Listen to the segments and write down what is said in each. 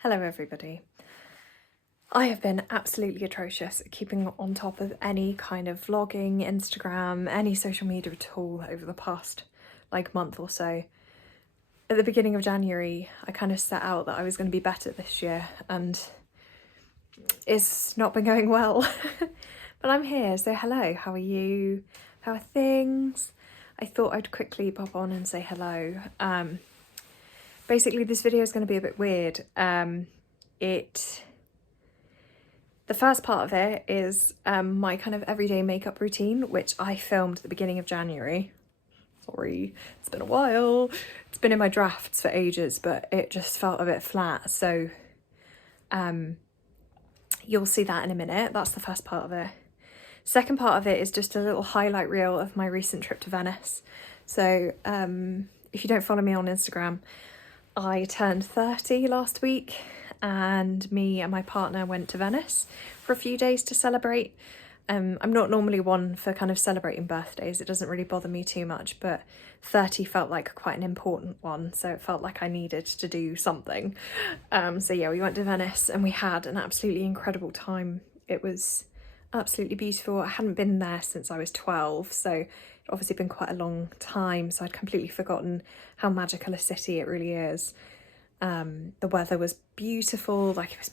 Hello everybody. I have been absolutely atrocious at keeping on top of any kind of vlogging, Instagram, any social media at all over the past month or so. At the beginning of January, I kind of set out that I was going to be better this year and it's not been going well. But I'm here, so hello, how are you? How are things? I thought I'd quickly pop on and say hello. Basically this video is going to be a bit weird. The first part of it is my kind of everyday makeup routine, which I filmed at the beginning of January. Sorry, it's been a while. It's been in my drafts for ages, but it just felt a bit flat. So you'll see that in a minute. That's the first part of it. Second part of it is just a little highlight reel of my recent trip to Venice. So if you don't follow me on Instagram, I turned 30 last week and me and my partner went to Venice for a few days to celebrate. I'm not normally one for kind of celebrating birthdays, it doesn't really bother me too much, but 30 felt like quite an important one, so it felt like I needed to do something. So yeah, we went to Venice and we had an absolutely incredible time. It was absolutely beautiful. I hadn't been there since I was 12, so it's obviously been quite a long time, so I'd completely forgotten how magical a city it really is. The weather was beautiful, like it was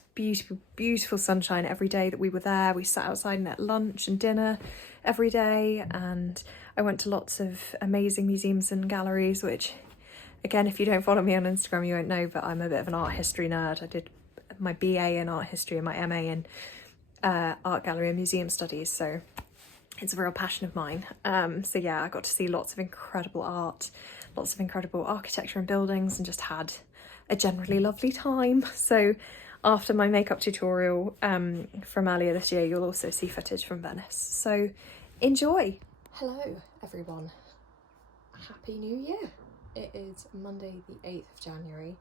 beautiful sunshine every day that we were there. We sat outside and ate lunch and dinner every day, and I went to lots of amazing museums and galleries, which again, if you don't follow me on Instagram you won't know, but I'm a bit of an art history nerd. I did my BA in art history and my MA in art gallery and museum studies, so it's a real passion of mine. So yeah, I got to see lots of incredible art, lots of incredible architecture and buildings, and just had a generally lovely time. So after my makeup tutorial from earlier this year, you'll also see footage from Venice. So enjoy! Hello everyone, Happy New Year! It is Monday the 8th of January,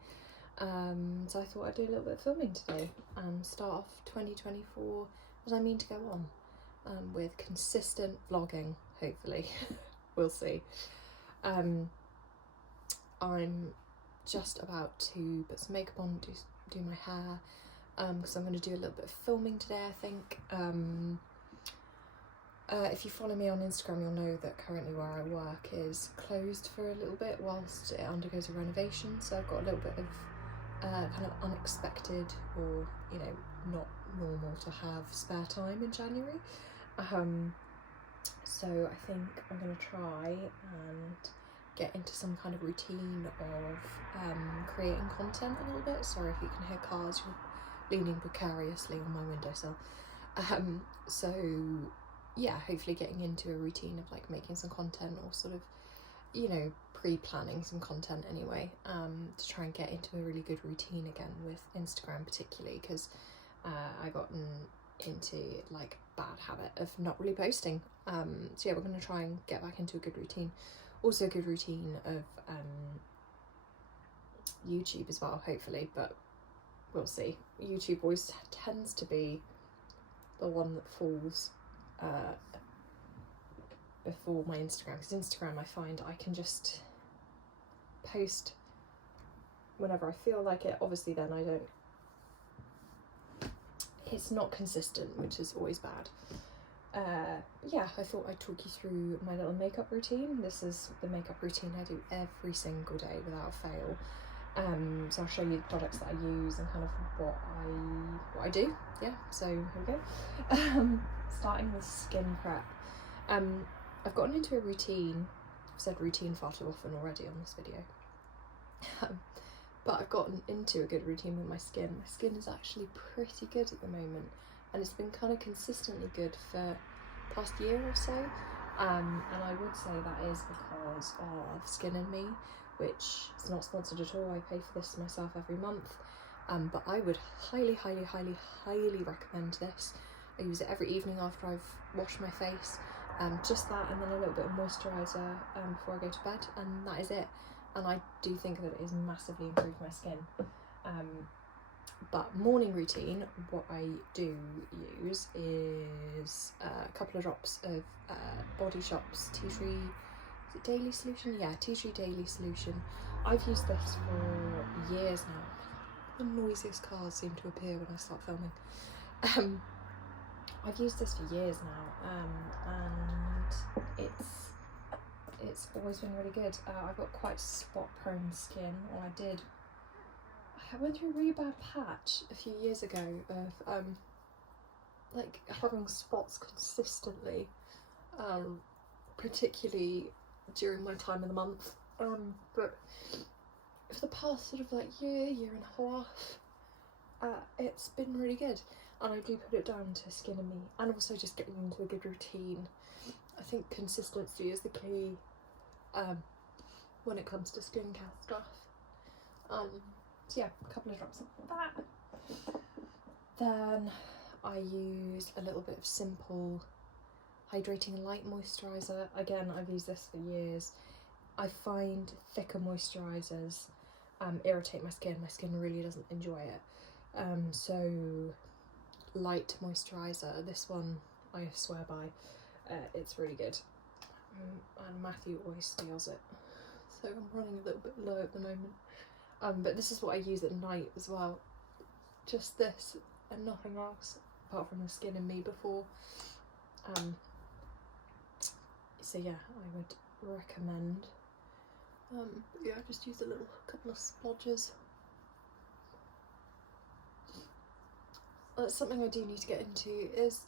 so I thought I'd do a little bit of filming today and start off 2024 as I mean to go on, with consistent vlogging, hopefully. We'll see. I'm just about to put some makeup on, do my hair, because I'm going to do a little bit of filming today, I think. If you follow me on Instagram, you'll know that currently where I work is closed for a little bit whilst it undergoes a renovation, so I've got a little bit of kind of unexpected, or you know, not normal to have spare time in January. So I think I'm going to try and get into some kind of routine of creating content a little bit. Sorry if you can hear cars, you're leaning precariously on my windowsill. So yeah, hopefully getting into a routine of like making some content, or sort of, you know, pre-planning some content anyway, to try and get into a really good routine again with Instagram particularly, because I gotten into like bad habit of not really posting. So yeah, we're going to try and get back into a good routine. Also a good routine of YouTube as well, hopefully, but we'll see. YouTube always tends to be the one that falls before my Instagram, because Instagram I find I can just post whenever I feel like it. Obviously then I don't, it's not consistent, which is always bad. Yeah, I thought I'd talk you through my little makeup routine. This is the makeup routine I do every single day without fail. So I'll show you the products that I use and kind of what I do. Yeah, so here we go. Starting with skin prep. I've gotten into a routine. I've said routine far too often already on this video. But I've gotten into a good routine with my skin. My skin is actually pretty good at the moment, and it's been kind of consistently good for the past year or so. And I would say that is because of Skin and Me, which is not sponsored at all. I pay for this myself every month. But I would highly recommend this. I use it every evening after I've washed my face. Just that, and then a little bit of moisturiser before I go to bed, and that is it. And I do think that it has massively improved my skin. But morning routine, what I do use is a couple of drops of Body Shop's Tea Tree, is it Daily Solution? Yeah, Tea Tree Daily Solution. I've used this for years now. the noisiest cars seem to appear when I start filming. I've used this for years now, and it's always been really good. I've got quite spot prone skin, or I went through a really bad patch a few years ago of like having spots consistently, particularly during my time of the month, but for the past sort of like year and a half, it's been really good, and I do put it down to Skin and Me, and also just getting into a good routine. I think consistency is the key when it comes to skincare stuff. So yeah, a couple of drops of that. Then I use a little bit of simple hydrating light moisturiser. Again, I've used this for years. I find thicker moisturisers irritate my skin. My skin really doesn't enjoy it. So light moisturiser, this one I swear by. It's really good. And Matthew always steals it. So I'm running a little bit low at the moment. But this is what I use at night as well. Just this and nothing else apart from the Skin and Me before. So yeah, I would recommend. Yeah, I just use a couple of splodges. Something I do need to get into is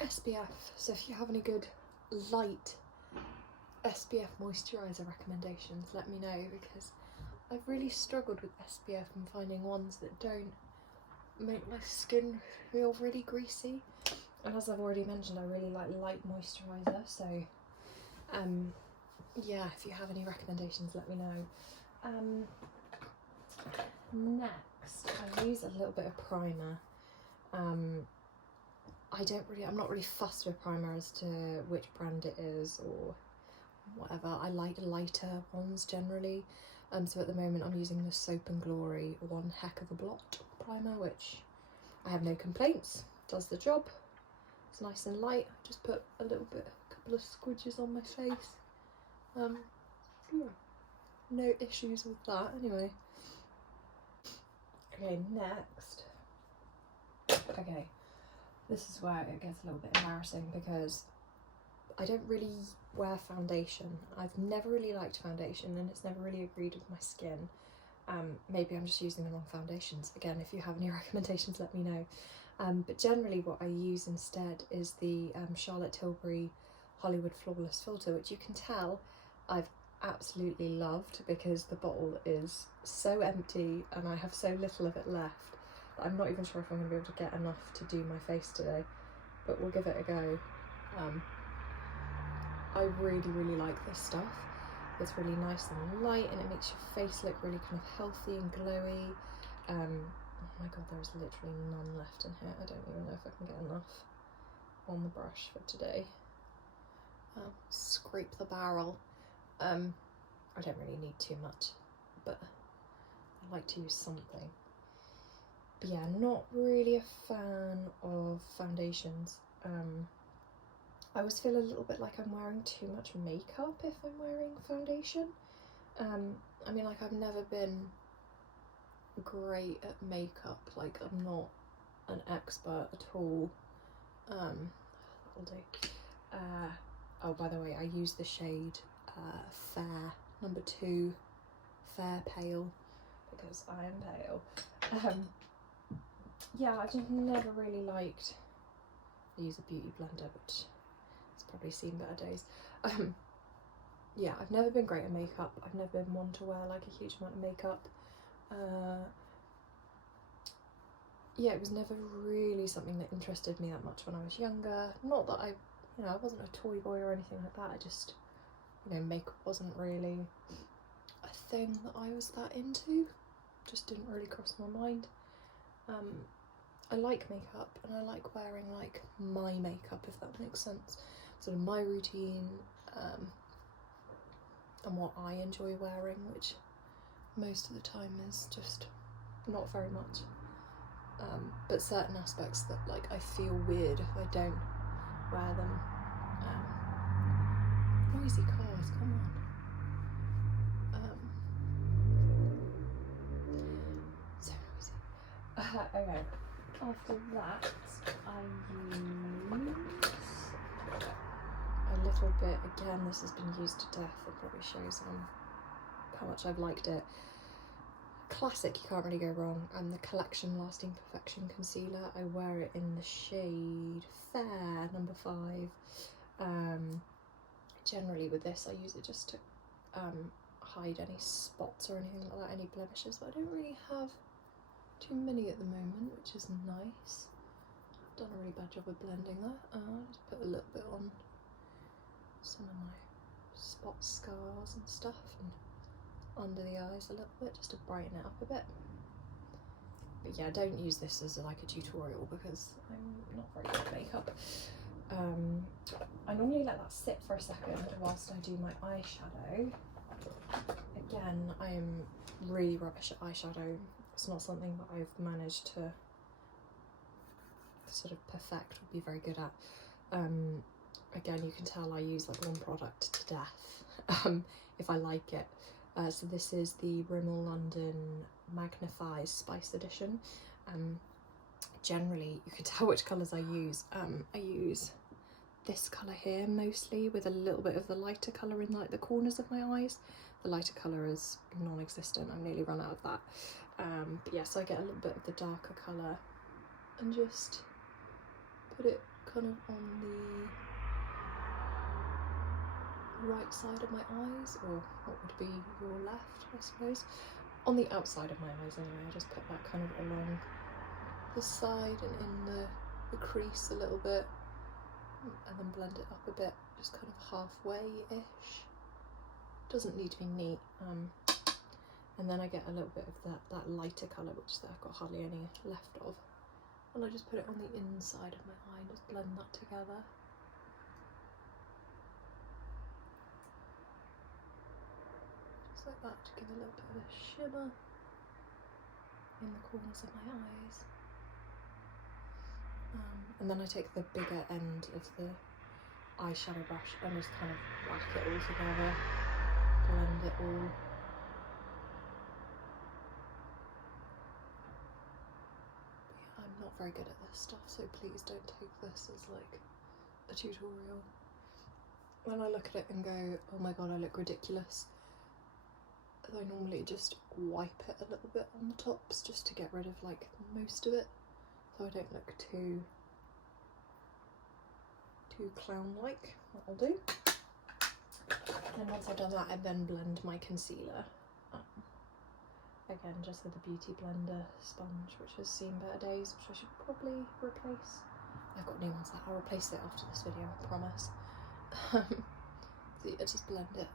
SPF. So if you have any good light SPF moisturiser recommendations, let me know, because I've really struggled with SPF and finding ones that don't make my skin feel really greasy. And as I've already mentioned, I really like light moisturiser, so yeah, if you have any recommendations, let me know. Next, I use a little bit of primer. I'm not really fussed with primer as to which brand it is or whatever. I like lighter ones generally. So at the moment I'm using the Soap and Glory One Heck of a Blot primer, which I have no complaints, does the job. It's nice and light. I just put a couple of squidges on my face. Yeah, no issues with that anyway. Okay, next. Okay, this is where it gets a little bit embarrassing because I don't really wear foundation. I've never really liked foundation, and it's never really agreed with my skin. Maybe I'm just using the wrong foundations. Again, if you have any recommendations, let me know. But generally what I use instead is the Charlotte Tilbury Hollywood Flawless Filter, which you can tell I've absolutely loved because the bottle is so empty and I have so little of it left that I'm not even sure if I'm going to be able to get enough to do my face today, but we'll give it a go. I really like this stuff. It's really nice and light, and it makes your face look really kind of healthy and glowy. Oh my god, there's literally none left in here. I don't even know if I can get enough on the brush for today. Scrape the barrel. I don't really need too much, but I like to use something. But yeah, not really a fan of foundations. I always feel a little bit like I'm wearing too much makeup if I'm wearing foundation. I mean, like, I've never been great at makeup. Like, I'm not an expert at all. That'll do. Oh, by the way, I use the shade Fair, number 2, Fair Pale, because I am pale. Yeah, I just never really liked. I use a beauty blender, but it's probably seen better days. Yeah, I've never been great at makeup. I've never been one to wear like a huge amount of makeup. Yeah, it was never really something that interested me that much when I was younger. Not that I wasn't a toy boy or anything like that. I just, makeup wasn't really a thing that I was that into. Just didn't really cross my mind. I like makeup, and I like wearing like my makeup, if that makes sense. Sort of my routine, and what I enjoy wearing, which most of the time is just not very much. But certain aspects that like I feel weird if I don't wear them. Noisy cars, come on. Okay, after that I use a little bit, again this has been used to death, it probably shows how much I've liked it. Classic, you can't really go wrong, and the Collection Lasting Perfection Concealer. I wear it in the shade Fair, number 5. Generally with this I use it just to hide any spots or anything like that, any blemishes, but I don't really have too many at the moment, which is nice. I've done a really bad job of blending that. Just put a little bit on some of my spot scars and stuff, and under the eyes a little bit, just to brighten it up a bit. But yeah, don't use this as like a tutorial because I'm not very good at makeup. I normally let that sit for a second whilst I do my eyeshadow. Again, I am really rubbish at eyeshadow. It's not something that I've managed to sort of perfect or be very good at. Again, you can tell I use like one product to death if I like it. So this is the Rimmel London Magnifies Spice Edition. Generally, you can tell which colours I use. I use this colour here mostly, with a little bit of the lighter colour in like the corners of my eyes. The lighter colour is non-existent, I've nearly run out of that. But yeah, so I get a little bit of the darker colour and just put it kind of on the right side of my eyes, or what would be your left, I suppose. On the outside of my eyes anyway, I just put that kind of along the side and in the crease a little bit, and then blend it up a bit, just kind of halfway-ish. Doesn't need to be neat. And then I get a little bit of that lighter colour, which I've got hardly any left of, and I just put it on the inside of my eye and just blend that together. Just like that, to give a little bit of a shimmer in the corners of my eyes. And then I take the bigger end of the eyeshadow brush and just kind of whack it all together, blend it all. But yeah, I'm not very good at this stuff, so please don't take this as like a tutorial. When I look at it and go, oh my god, I look ridiculous, I normally just wipe it a little bit on the tops just to get rid of like most of it, so I don't look too clown-like. That'll do. And once I've done that, I then blend my concealer. Again, just with the Beauty Blender sponge, which has seen better days, which I should probably replace. I've got new ones there. I'll replace it after this video, I promise. So yeah, just blend it.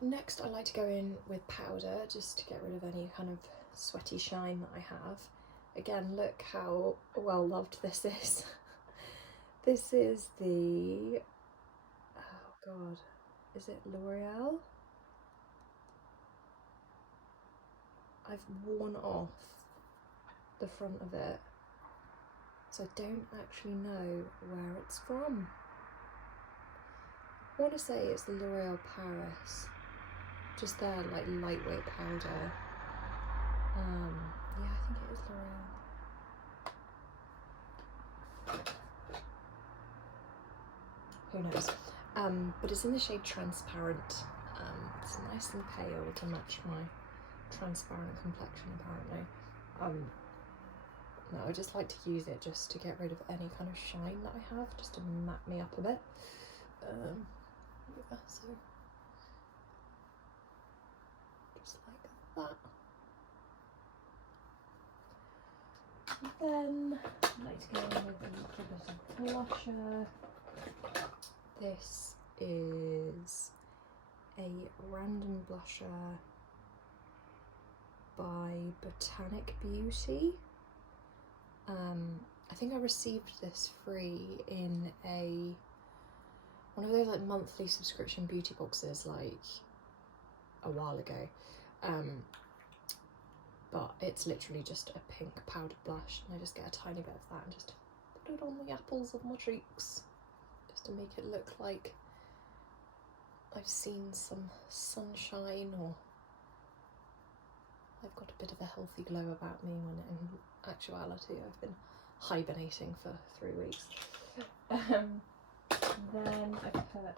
Next, I like to go in with powder, just to get rid of any kind of sweaty shine that I have. Again, look how well loved this is. This is the, oh god, is it L'Oreal? I've worn off the front of it, so I don't actually know where it's from. I want to say it's the L'Oreal Paris, just their like lightweight powder. Yeah, I think it is L'Oreal. Who knows? But it's in the shade Transparent. It's nice and pale to match my transparent complexion, apparently. No, I just like to use it just to get rid of any kind of shine that I have, just to matte me up a bit. Yeah, so just like that. And then I like to go in with a little bit of blusher. This is a random blusher by Botanic Beauty. I think I received this free in one of those like monthly subscription beauty boxes like a while ago. But it's literally just a pink powdered blush, and I just get a tiny bit of that and just put it on the apples of my cheeks, just to make it look like I've seen some sunshine or I've got a bit of a healthy glow about me when in actuality I've been hibernating for 3 weeks. Then I put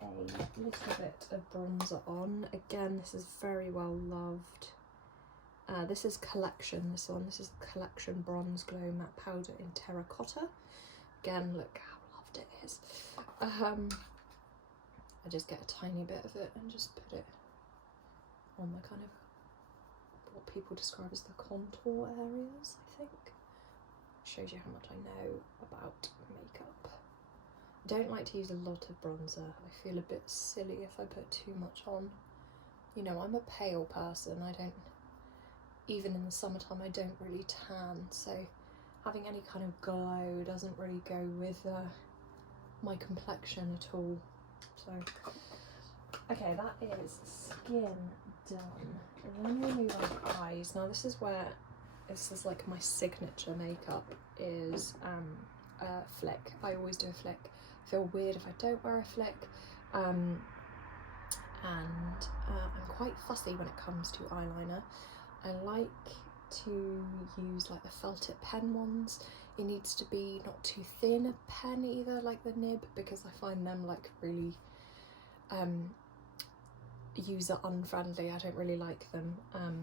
a little bit of bronzer on. Again, this is very well loved. This is Collection, this one. This is Collection Bronze Glow Matte Powder in Terracotta. Again, look how loved it is. I just get a tiny bit of it and just put it on the kind of what people describe as the contour areas, I think. Shows you how much I know about makeup. I don't like to use a lot of bronzer. I feel a bit silly if I put too much on. You know, I'm a pale person. Even in the summertime, I don't really tan, so having any kind of glow doesn't really go with my complexion at all. So, okay, that is skin done. And then we move on to eyes. Now this is like my signature makeup is a flick. I always do a flick. I feel weird if I don't wear a flick. And I'm quite fussy when it comes to eyeliner. I like to use like the felt tip pen ones. It needs to be not too thin a pen either, like the nib, because I find them like really user unfriendly. I don't really like them.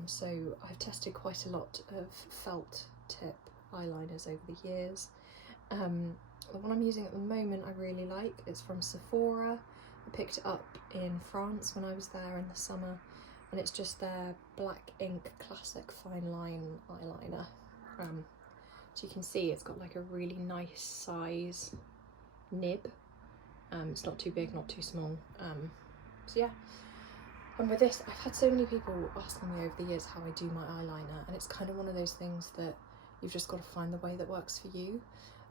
So I've tested quite a lot of felt tip eyeliners over the years. The one I'm using at the moment I really like. It's from Sephora. I picked it up in France when I was there in the summer, and it's just their black ink classic fine line eyeliner. So you can see it's got like a really nice size nib. It's not too big, not too small. So yeah. And with this, I've had so many people asking me over the years how I do my eyeliner, and it's kind of one of those things that you've just got to find the way that works for you.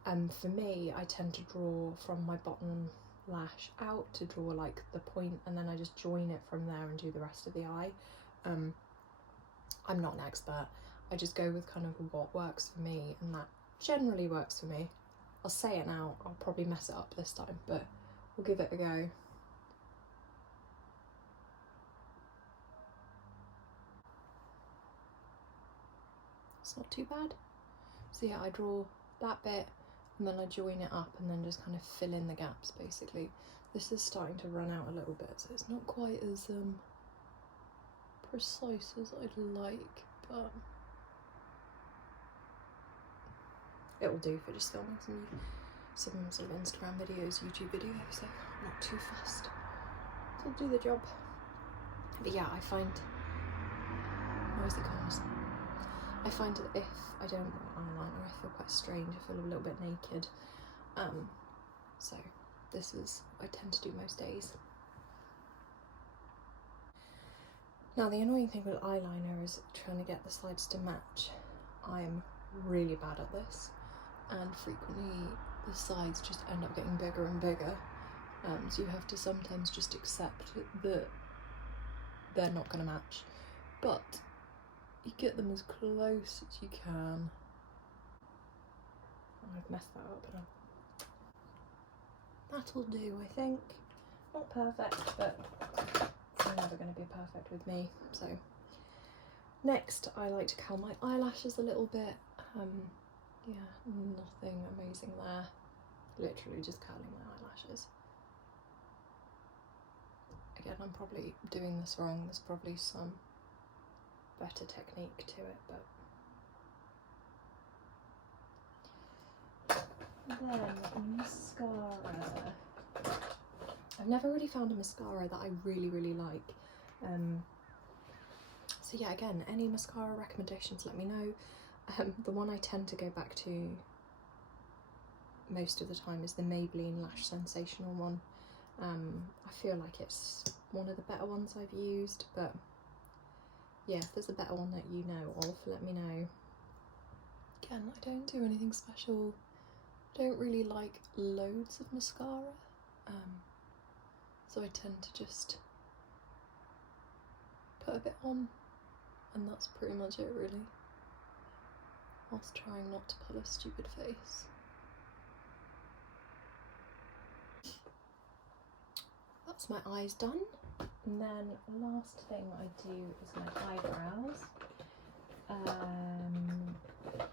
For me, I tend to draw from my bottom lash out to draw like the point, and then I just join it from there and do the rest of the eye. I'm not an expert. I just go with kind of what works for me, and that generally works for me. I'll say it now, I'll probably mess it up this time, but we'll give it a go. It's not too bad. So yeah, I draw that bit and then I join it up and then just kind of fill in the gaps basically. This is starting to run out a little bit, so it's not quite as precise as I'd like, but it'll do for just filming some sort of Instagram videos, YouTube videos, so I'm not too fussed. So I'll do the job. But yeah, I find noisy cars. I find that if I don't wear eyeliner, I feel quite strange. I feel a little bit naked. So this is what I tend to do most days. Now the annoying thing with eyeliner is trying to get the sides to match. I'm really bad at this, and frequently the sides just end up getting bigger and bigger. So you have to sometimes just accept that they're not going to match, but you get them as close as you can. Oh, I've messed that up now. That'll do, I think. Not perfect, but it's never going to be perfect with me. So next, I like to curl my eyelashes a little bit. Yeah, nothing amazing there. Literally just curling my eyelashes. Again, I'm probably doing this wrong. There's probably some better technique to it, but then mascara. I've never really found a mascara that I really like. So yeah, again, any mascara recommendations, let me know. The one I tend to go back to most of the time is the Maybelline Lash Sensational one. I feel like it's one of the better ones I've used, but yeah, if there's a better one that you know of, let me know. Again, I don't do anything special. I don't really like loads of mascara, so I tend to just put a bit on, and that's pretty much it really, whilst trying not to pull a stupid face. That's my eyes done. And then last thing I do is my eyebrows.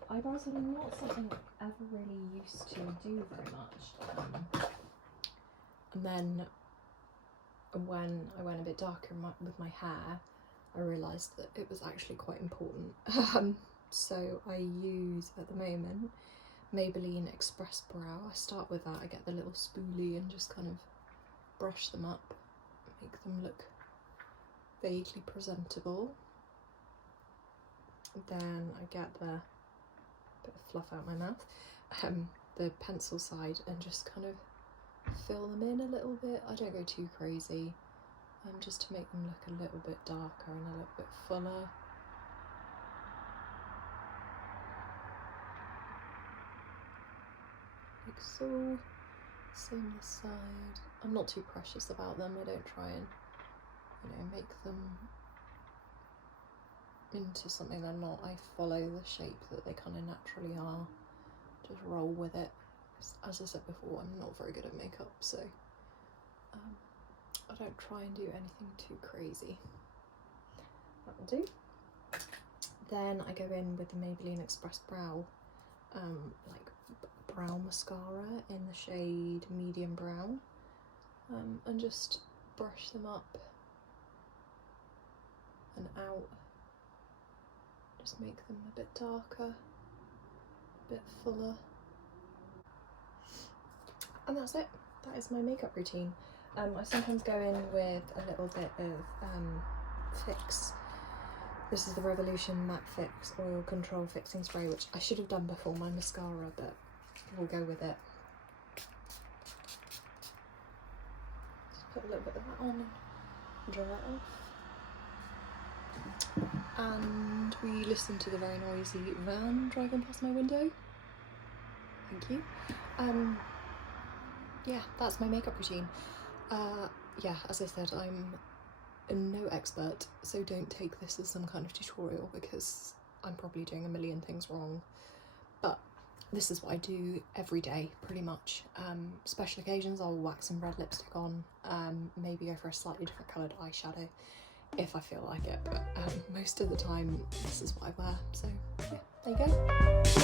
Eyebrows are not something I ever really used to do very much. And then when I went a bit darker with my hair, I realised that it was actually quite important. So I use, at the moment, Maybelline Express Brow. I start with that, I get the little spoolie and just kind of brush them up, make them look vaguely presentable. Then I get the bit of fluff out my mouth, the pencil side, and just kind of fill them in a little bit. I don't go too crazy, just to make them look a little bit darker and a little bit fuller. Like so. Same this side. I'm not too precious about them. I don't try and, make them into something they're not. I follow the shape that they kind of naturally are. Just roll with it. As I said before, I'm not very good at makeup, so I don't try and do anything too crazy. That'll do. Then I go in with the Maybelline Express Brow, like brow mascara in the shade medium brown, and just brush them up and out. Just make them a bit darker, a bit fuller. And that's it. That is my makeup routine. I sometimes go in with a little bit of Fix. This is the Revolution Matte Fix Oil Control Fixing Spray, which I should have done before my mascara, but we'll go with it. Just put a little bit of that on and dry it off. And we listen to the very noisy van driving past my window. Thank you. Yeah, that's my makeup routine. Yeah, as I said, I'm no expert, so don't take this as some kind of tutorial because I'm probably doing a million things wrong. But this is what I do every day, pretty much. Special occasions, I'll whack some red lipstick on, maybe go for a slightly different coloured eyeshadow if I feel like it, but most of the time this is what I wear, so yeah, there you go.